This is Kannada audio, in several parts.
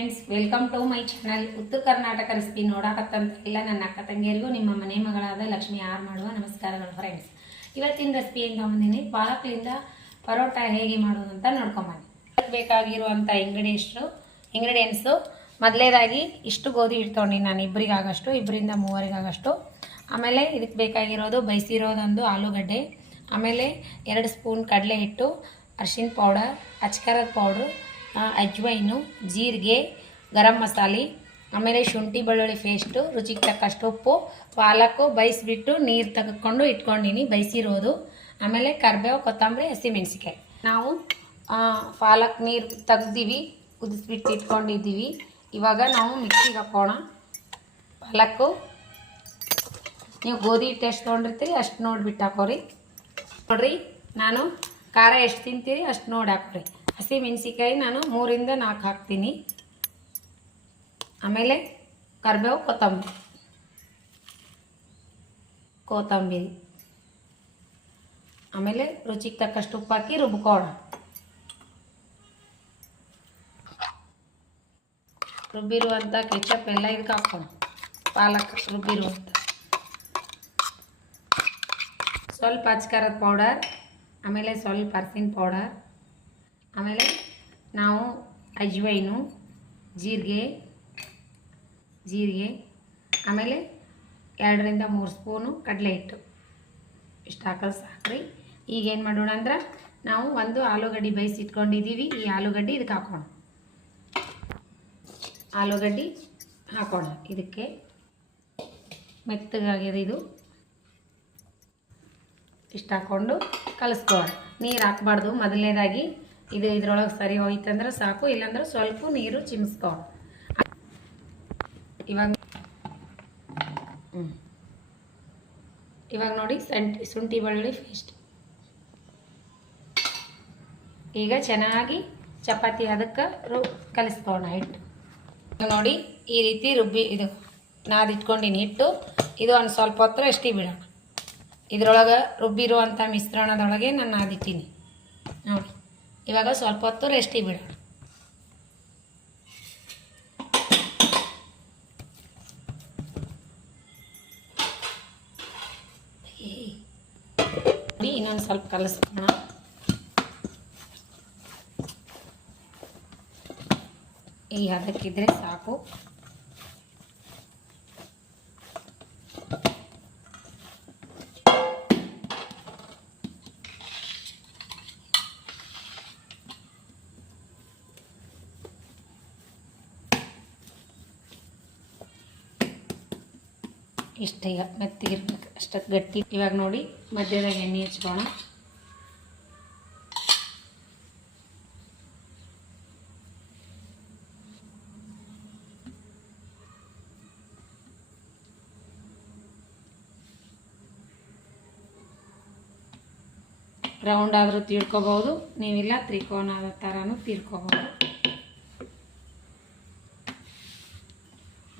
Friends, welcome to my channel. Uttara Karnataka recipe ನೋಡಕತ್ತಂತ ಎಲ್ಲ ನನ್ನ ಅಕ್ಕ ತಂಗಿಯರಿಗೂ ನಿಮ್ಮ ಮನೆ ಮಗಳಾದ ಲಕ್ಷ್ಮಿ ಆರ್ ಮಾಡುವ ನಮಸ್ಕಾರಗಳು. ಫ್ರೆಂಡ್ಸ್, ಇವತ್ತಿನ ರೆಸಿಪಿ ಏನು ತಗೊಂಡಿನಿ, ಪಾಲಕ್ಲಿಂದ ಪರೋಟ ಹೇಗೆ ಮಾಡೋದು ಅಂತ ನೋಡ್ಕೊಂಬನ್ನಿ. ಬೇಕಾಗಿರುವಂಥ ಇಂಗ್ರೀಡಿಯೆಂಟ್ಸು ಮೊದಲೇದಾಗಿ ಇಷ್ಟು ಗೋಧಿ ಹಿಟ್ಟು ತೊಗೊಂಡಿನಿ ನಾನು, ಇಬ್ಬರಿಗಾಗಷ್ಟು, ಇಬ್ಬರಿಂದ ಮೂವರಿಗಾಗಷ್ಟು. ಆಮೇಲೆ ಇದಕ್ಕೆ ಬೇಕಾಗಿರೋದು ಬೈಸಿರೋದೊಂದು ಆಲೂಗಡ್ಡೆ, ಆಮೇಲೆ 2 ಸ್ಪೂನ್ ಕಡಲೆ ಹಿಟ್ಟು, ಅರಿಶಿನ ಪೌಡರ್, ಅಚ್ಕಾರದ ಪೌಡ್ರು, ಅಜ್ವೈನು, ಜೀರಿಗೆ, ಗರಂ ಮಸಾಲೆ, ಆಮೇಲೆ ಶುಂಠಿ ಬೆಳ್ಳುಳ್ಳಿ ಪೇಸ್ಟು, ರುಚಿಗೆ ತಕ್ಕಷ್ಟು ಉಪ್ಪು, ಪಾಲಕ್ಕು ಬೈಸಿಬಿಟ್ಟು ನೀರು ತೆಗೆದುಕೊಂಡು ಇಟ್ಕೊಂಡಿನಿ ಬೈಸಿರೋದು, ಆಮೇಲೆ ಕರಿಬೇವು, ಕೊತ್ತಂಬರಿ, ಹಸಿಮೆಣಸಿಕಾಯಿ. ನಾವು ಪಾಲಕ್ ನೀರು ತೆಗ್ದೀವಿ, ಕುದಿಸ್ಬಿಟ್ಟು ಇಟ್ಕೊಂಡಿದ್ದೀವಿ. ಇವಾಗ ನಾವು ಮಿಕ್ಸಿಗೆ ಹಾಕೋಣ. ಪಾಲಕ್ಕು ನೀವು ಗೋಧಿ ಹಿಟ್ಟು ಎಷ್ಟು ತೊಗೊಂಡಿರ್ತೀರಿ ಅಷ್ಟು ನೋಡಿಬಿಟ್ಟು ಹಾಕೋರಿ. ನೋಡಿರಿ, ನಾನು ಖಾರ ಎಷ್ಟು ತಿಂತೀರಿ ಅಷ್ಟು ನೋಡಿ ಹಾಕೋರಿ. ಹಸಿ ಮೆಣಸಿಕಾಯಿ ನಾನು 3ರಿಂದ 4 ಹಾಕ್ತೀನಿ. ಆಮೇಲೆ ಕರಿಬೇವು, ಕೊತ್ತಂಬರಿ, ಆಮೇಲೆ ರುಚಿಗೆ ತಕ್ಕಷ್ಟು ಉಪ್ಪು ಹಾಕಿ ರುಬ್ಕೋಣ. ರುಬ್ಬಿರುವಂಥ ಕೆಚಪ್ ಎಲ್ಲ ಇದಕ್ಕೆ ಹಾಕೋಣ. ಪಾಲಕ್ ರುಬ್ಬಿರುವಂಥ ಸ್ವಲ್ಪ ಅಚ್ಕಾರದ ಪೌಡರ್, ಆಮೇಲೆ ಸ್ವಲ್ಪ ಅರಿಶಿನ ಪೌಡರ್, ಆಮೇಲೆ ನಾವು ಅಜ್ವೈನು, ಜೀರಿಗೆ, ಆಮೇಲೆ 2ರಿಂದ 3 ಸ್ಪೂನು ಕಡಲೆ ಹಿಟ್ಟು, ಇಷ್ಟು ಹಾಕೋದು ಸಾಕ್ರಿ. ಈಗೇನು ಮಾಡೋಣ ಅಂದ್ರೆ, ನಾವು ಒಂದು ಆಲೂಗಡ್ಡೆ ಬೇಯಿಸಿ ಇಟ್ಕೊಂಡಿದ್ದೀವಿ. ಈ ಆಲೂಗಡ್ಡೆ ಇದಕ್ಕೆ ಹಾಕೋಣ. ಆಲೂಗಡ್ಡೆ ಹಾಕೋಣ. ಇದಕ್ಕೆ ಮೆತ್ತಗಾಗಿದೆ ಇದು. ಇಷ್ಟು ಹಾಕ್ಕೊಂಡು ಕಲಿಸ್ಕೋಣ. ನೀರು ಹಾಕ್ಬಾರ್ದು ಮೊದಲನೇದಾಗಿ. ಇದು ಇದ್ರೊಳಗೆ ಸರಿ ಹೋಯ್ತಂದ್ರೆ ಸಾಕು, ಇಲ್ಲಾಂದ್ರೆ ಸ್ವಲ್ಪ ನೀರು ಚಿಮ್ಸ್ಕೋಣ. ಇವಾಗ ನೋಡಿ ಶುಂಠಿ ಬೆಳ್ಳುಳ್ಳಿ ಪೇಸ್ಟ್. ಈಗ ಚೆನ್ನಾಗಿ ಚಪಾತಿ ಅದಕ್ಕೆ ಕಲಿಸ್ಕೋಣ ಹಿಟ್ಟು. ನೋಡಿ ಈ ರೀತಿ ರುಬ್ಬಿ ಇದು ನಾದಿಟ್ಕೊಂಡಿನಿ ಹಿಟ್ಟು. ಇದು ಒಂದು ಸ್ವಲ್ಪ ಹೊತ್ತು ಅಷ್ಟೇ ಬಿಡೋಣ. ಇದರೊಳಗೆ ರುಬ್ಬಿರುವಂಥ ಮಿಶ್ರಣದೊಳಗೆ ನಾನು ನಾದಿಟ್ಟಿನಿ ನೋಡಿ. ಇವಾಗ ಸ್ವಲ್ಪ ಹೊತ್ತು ರೆಸ್ಟಿಗೆ ಬಿಡೋಣ. ಇನ್ನೊಂದು ಸ್ವಲ್ಪ ಕಲಿಸ್ಕೋಣ. ಈ ಹದಕ್ಕಿದ್ರೆ ಸಾಕು. ಇಷ್ಟ ಈಗ ಮೆತ್ತಿಗಿರ್ಬೇಕು, ಅಷ್ಟಕ್ಕೆ ಗಟ್ಟಿ. ಇವಾಗ ನೋಡಿ ಮಧ್ಯದಾಗ ಎಣ್ಣೆ ಹಚ್ಕೋಣ. ರೌಂಡ್ ಆದರೂ ತೀಡ್ಕೋಬಹುದು, ನೀವಿಲ್ಲ ತ್ರಿಕೋನ ಆದ ಥರನೂ ತೀಡ್ಕೋಬಹುದು.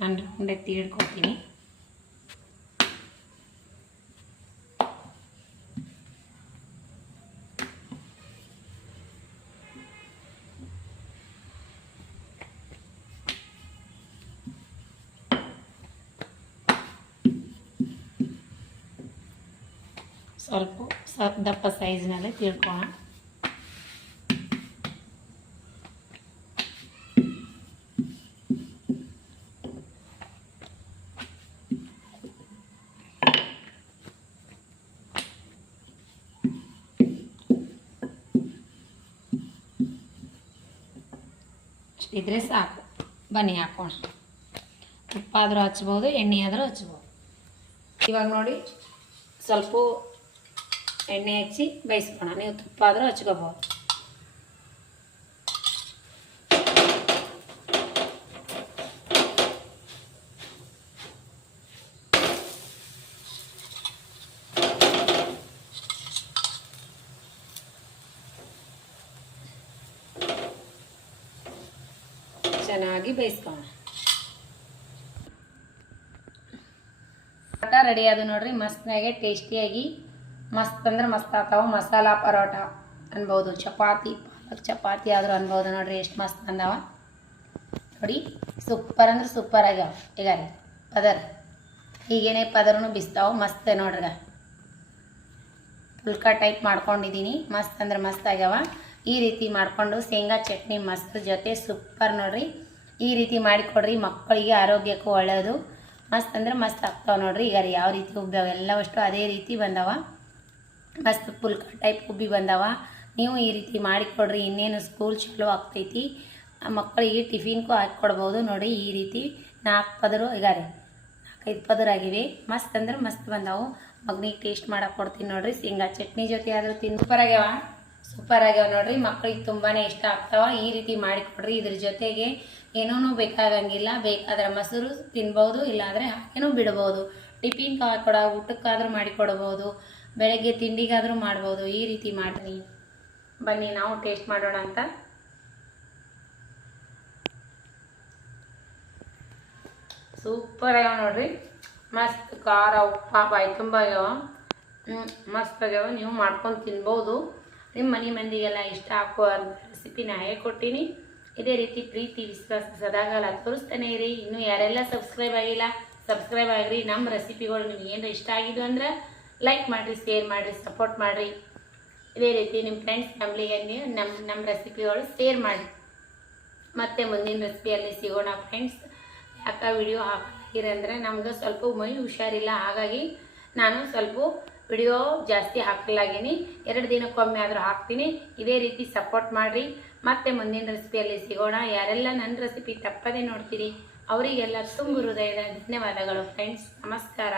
ನಾನು ರೌಂಡೇ ತೀಡ್ಕೋತೀನಿ. ಸ್ವಲ್ಪ ದಪ್ಪ ಸೈಜ್ನಲ್ಲೇ ತಿಳ್ಕೋಣ. ಇದ್ರೆ ಸಾಕು. ಬನ್ನಿ ಹಾಕೋಣ. ತುಪ್ಪ ಆದರೂ ಹಚ್ಬೋದು, ಎಣ್ಣೆ ಆದರೂ ಹಚ್ಬೋದು. ಇವಾಗ ನೋಡಿ ಸ್ವಲ್ಪ ಎಣ್ಣೆ ಹಚ್ಚಿ ಬೇಯಿಸ್ಕೋಣ. ನೀವು ತುಪ್ಪ ಆದರೂ ಹಚ್ಕೋಬೋದು. ಚೆನ್ನಾಗಿ ಬೇಯಿಸ್ಕೋಣ. ಪರೋಟ ರೆಡಿ ಅದು ನೋಡ್ರಿ, ಮಸ್ತಾಗಿ ಟೇಸ್ಟಿಯಾಗಿ. ಮಸ್ತ್ ಅಂದ್ರೆ ಮಸ್ತ್ ಆಗ್ತಾವೆ. ಮಸಾಲ ಪರೋಟ ಅನ್ಬೋದು, ಚಪಾತಿ ಪಾಲಕ್ ಚಪಾತಿ ಆದರೂ ಅನ್ಬೋದು. ನೋಡ್ರಿ ಎಷ್ಟು ಮಸ್ತ್ ಅಂದವ. ನೋಡಿ ಸೂಪರ್ ಅಂದ್ರೆ ಸೂಪರ್ ಆಗ್ಯಾವ. ಈಗ ರೀ ಪದರ್ ಹೀಗೇನೆ ಪದರನು ಬಿಸ್ತಾವೆ ಮಸ್ತ್ ನೋಡ್ರಿ. ಪುಲ್ಕ ಟೈಪ್ ಮಾಡ್ಕೊಂಡಿದ್ದೀನಿ, ಮಸ್ತ್ ಅಂದ್ರೆ ಮಸ್ತ್ ಆಗ್ಯಾವ. ಈ ರೀತಿ ಮಾಡಿಕೊಂಡು ಶೇಂಗಾ ಚಟ್ನಿ ಮಸ್ತ್ ಜೊತೆ ಸೂಪರ್ ನೋಡ್ರಿ. ಈ ರೀತಿ ಮಾಡಿಕೊಡ್ರಿ, ಮಕ್ಕಳಿಗೆ ಆರೋಗ್ಯಕ್ಕೂ ಒಳ್ಳೆಯದು. ಮಸ್ತ್ ಅಂದ್ರೆ ಮಸ್ತ್ ಆಗ್ತಾವೆ ನೋಡ್ರಿ. ಈಗ ರೀ ಯಾವ ರೀತಿ ಉಬ್ಬ್ಯಾವ ಎಲ್ಲವಷ್ಟು ಅದೇ ರೀತಿ ಬಂದವ, ಮಸ್ತ್ ಪುಲ್ಕ ಟೈಪ್ ಉಬ್ಬಿ ಬಂದವ. ನೀವು ಈ ರೀತಿ ಮಾಡಿಕೊಡ್ರಿ. ಇನ್ನೇನು ಸ್ಕೂಲ್ ಚಾಲೂ ಆಗ್ತೈತಿ, ಮಕ್ಕಳಿಗೆ ಟಿಫಿನ್ಗೂ ಹಾಕಿಕೊಡ್ಬೋದು ನೋಡಿ. ಈ ರೀತಿ 4 ಪದರು ಈಗ ರೀ 4-5 ಪದರು ಆಗಿವೆ. ಮಸ್ತ್ ಅಂದ್ರೆ ಮಸ್ತ್ ಬಂದವು. ಮಗನಿಗೆ ಟೇಸ್ಟ್ ಮಾಡಕ್ಕೆ ಕೊಡ್ತೀನಿ ನೋಡ್ರಿ. ಶೇಂಗಾ ಚಟ್ನಿ ಜೊತೆ ಆದರೂ ಸೂಪರ್ ಆಗ್ಯಾವ ನೋಡ್ರಿ. ಮಕ್ಕಳಿಗೆ ತುಂಬಾ ಇಷ್ಟ ಆಗ್ತಾವ. ಈ ರೀತಿ ಮಾಡಿಕೊಡ್ರಿ. ಇದ್ರ ಜೊತೆಗೆ ಏನೂ ಬೇಕಾಗಂಗಿಲ್ಲ, ಬೇಕಾದ್ರೆ ಮೊಸರು ತಿನ್ಬೋದು, ಇಲ್ಲಾಂದರೆ ಹಾಗೇನೂ ಬಿಡ್ಬೋದು. ಟಿಫಿನ್ ಹಾಕೊಡೋ ಊಟಕ್ಕಾದರೂ ಮಾಡಿಕೊಡ್ಬೋದು, ಬೆಳಗ್ಗೆ ತಿಂಡಿಗಾದರೂ ಮಾಡ್ಬೋದು. ಈ ರೀತಿ ಮಾಡಿರಿ, ಬನ್ನಿ ನಾವು ಟೇಸ್ಟ್ ಮಾಡೋಣ ಅಂತ. ಸೂಪರ್ ಆಗ್ಯಾವ ನೋಡ್ರಿ. ಮಸ್ತ್ ಖಾರ ಉಪ್ಪ ಬಾಯಿ ತುಂಬ ಆಗ್ಯಾವ, ಮಸ್ತ್ ಆಗ್ಯಾವ. ನೀವು ಮಾಡ್ಕೊಂಡು ತಿನ್ಬೋದು. ನಿಮ್ಮ ಮನೆ ಮಂದಿಗೆಲ್ಲ ಇಷ್ಟ ಹಾಕೋ ರೆಸಿಪಿನ ಹೇಳ್ಕೊಟ್ಟಿನಿ. ಇದೇ ರೀತಿ ಪ್ರೀತಿ ವಿಶ್ವಾಸ ಸದಾಕಾಲ ತೋರಿಸ್ತಾನೆ ಇರಿ. ಇನ್ನೂ ಯಾರೆಲ್ಲ ಸಬ್ಸ್ಕ್ರೈಬ್ ಆಗಿಲ್ಲ ಸಬ್ಸ್ಕ್ರೈಬ್ ಆಗಿರಿ. ನಮ್ಮ ರೆಸಿಪಿಗಳು ನಿಮ್ಗೆ ಏನಾರ ಇಷ್ಟ ಆಗಿದ್ದು ಅಂದ್ರೆ ಲೈಕ್ ಮಾಡಿರಿ, ಶೇರ್ ಮಾಡಿರಿ, ಸಪೋರ್ಟ್ ಮಾಡಿರಿ. ಇದೇ ರೀತಿ ನಿಮ್ಮ ಫ್ರೆಂಡ್ಸ್ ಫ್ಯಾಮ್ಲಿಗೆ ನಮ್ಮ ರೆಸಿಪಿಗಳು ಶೇರ್ ಮಾಡಿ. ಮತ್ತೆ ಮುಂದಿನ ರೆಸಿಪಿಯಲ್ಲಿ ಸಿಗೋಣ ಫ್ರೆಂಡ್ಸ್. ಯಾಕೆ ವಿಡಿಯೋ ಹಾಕಿರಂದ್ರೆ ನಮ್ಗೆ ಸ್ವಲ್ಪ ಮೈ ಹುಷಾರಿಲ್ಲ, ಹಾಗಾಗಿ ನಾನು ಸ್ವಲ್ಪ ವಿಡಿಯೋ ಜಾಸ್ತಿ ಹಾಕಲಾಗೀನಿ. 2 ದಿನಕ್ಕೊಮ್ಮೆ ಆದರೂ ಹಾಕ್ತೀನಿ. ಇದೇ ರೀತಿ ಸಪೋರ್ಟ್ ಮಾಡಿರಿ. ಮತ್ತೆ ಮುಂದಿನ ರೆಸಿಪಿಯಲ್ಲಿ ಸಿಗೋಣ. ಯಾರೆಲ್ಲ ನನ್ನ ರೆಸಿಪಿ ತಪ್ಪದೇ ನೋಡ್ತೀರಿ ಅವರಿಗೆಲ್ಲ ತುಂಬ ಹೃದಯದ ಧನ್ಯವಾದಗಳು ಫ್ರೆಂಡ್ಸ್. ನಮಸ್ಕಾರ.